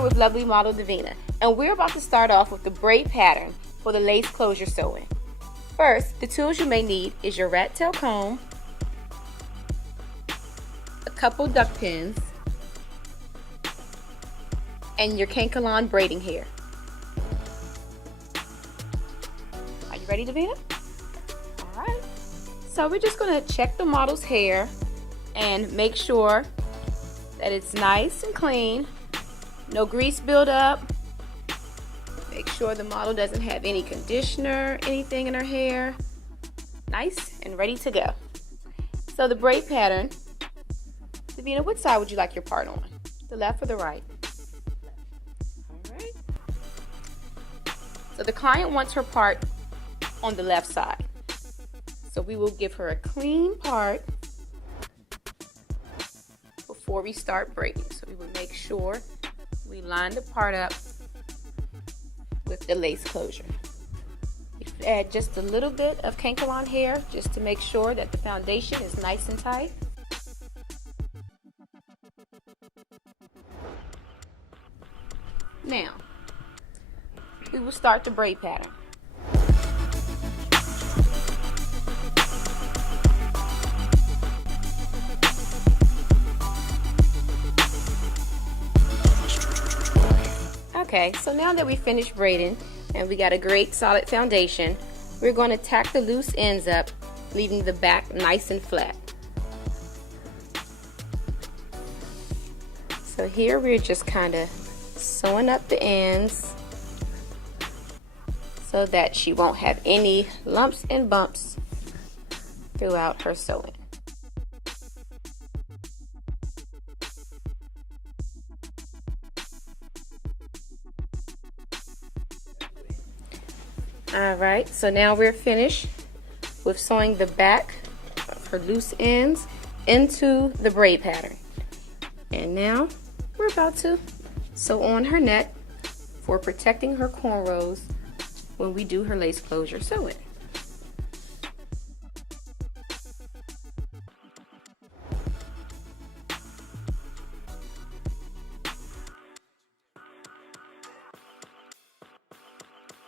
here with lovely model Davina, and we're about to start off with the braid pattern for the lace closure sewing. First, the tools you may need is your rat tail comb, a couple duck pins, and your cankalon braiding hair. Are you ready, Davina? Alright. So we're just going to check the model's hair and make sure that it's nice and clean. No grease buildup. Make sure the model doesn't have any conditioner, anything in her hair. Nice and ready to go. So the braid pattern, Davina, which side would you like your part on? The left or the right? Alright. So the client wants her part on the left side. So we will give her a clean part before we start braiding. So we will make sure we line the part up with the lace closure. We add just a little bit of cankalon hair just to make sure that the foundation is nice and tight. Now, we will start the braid pattern. Okay, so now that we finished braiding and we got a great solid foundation, we're going to tack the loose ends up, leaving the back nice and flat. So here we're just kind of sewing up the ends so that she won't have any lumps and bumps throughout her sewing. Alright, so now we're finished with sewing the back of her loose ends into the braid pattern. And now we're about to sew on her neck for protecting her cornrows when we do her lace closure sewing.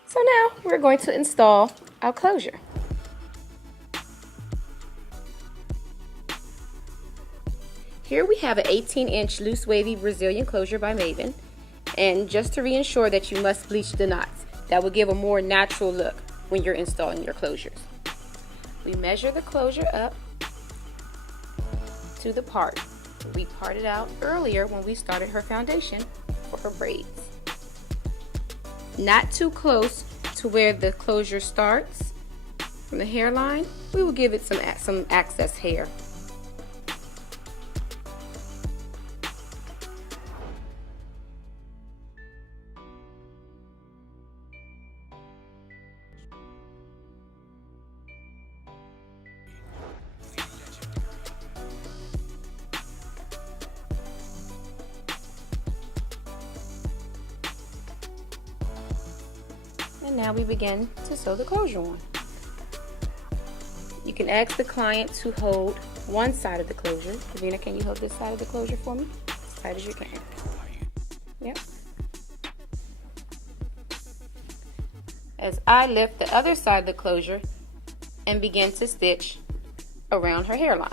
So now we're going to install our closure. Here we have an 18-inch loose wavy Brazilian closure by Mayvenn, and just to reassure that you must bleach the knots. That will give a more natural look when you're installing your closures. We measure the closure up to the part we parted out earlier when we started her foundation for her braids. Not too close to where the closure starts from the hairline. We will give it some excess hair. And now we begin to sew the closure on. You can ask the client to hold one side of the closure. Davina, can you hold this side of the closure for me? As tight as you can. Yep. As I lift the other side of the closure and begin to stitch around her hairline.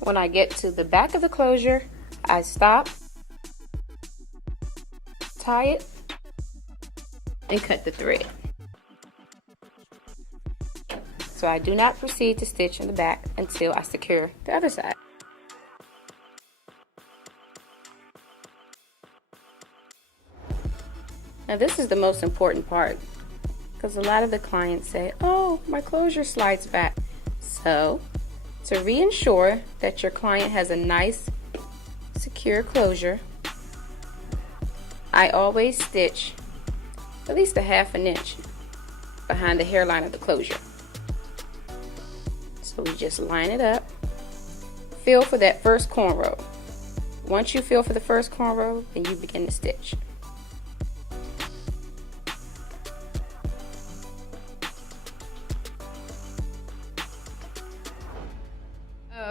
When I get to the back of the closure, I stop, tie it, and cut the thread. So I do not proceed to stitch in the back until I secure the other side. Now this is the most important part, because a lot of the clients say, oh, my closure slides back. So to reassure that your client has a nice, secure closure, I always stitch at least a ½ inch behind the hairline of the closure. So we just line it up, feel for that first cornrow. Once you feel for the first cornrow, then you begin to stitch.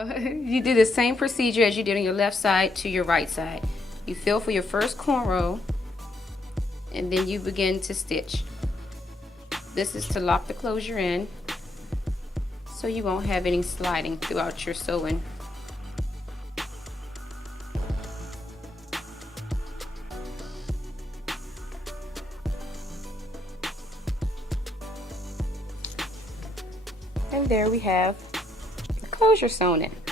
You do the same procedure as you did on your left side to your right side. You fill for your first corn row, and then you begin to stitch. This is to lock the closure in, so you won't have any sliding throughout your sewing. And there we have the closure sewn in.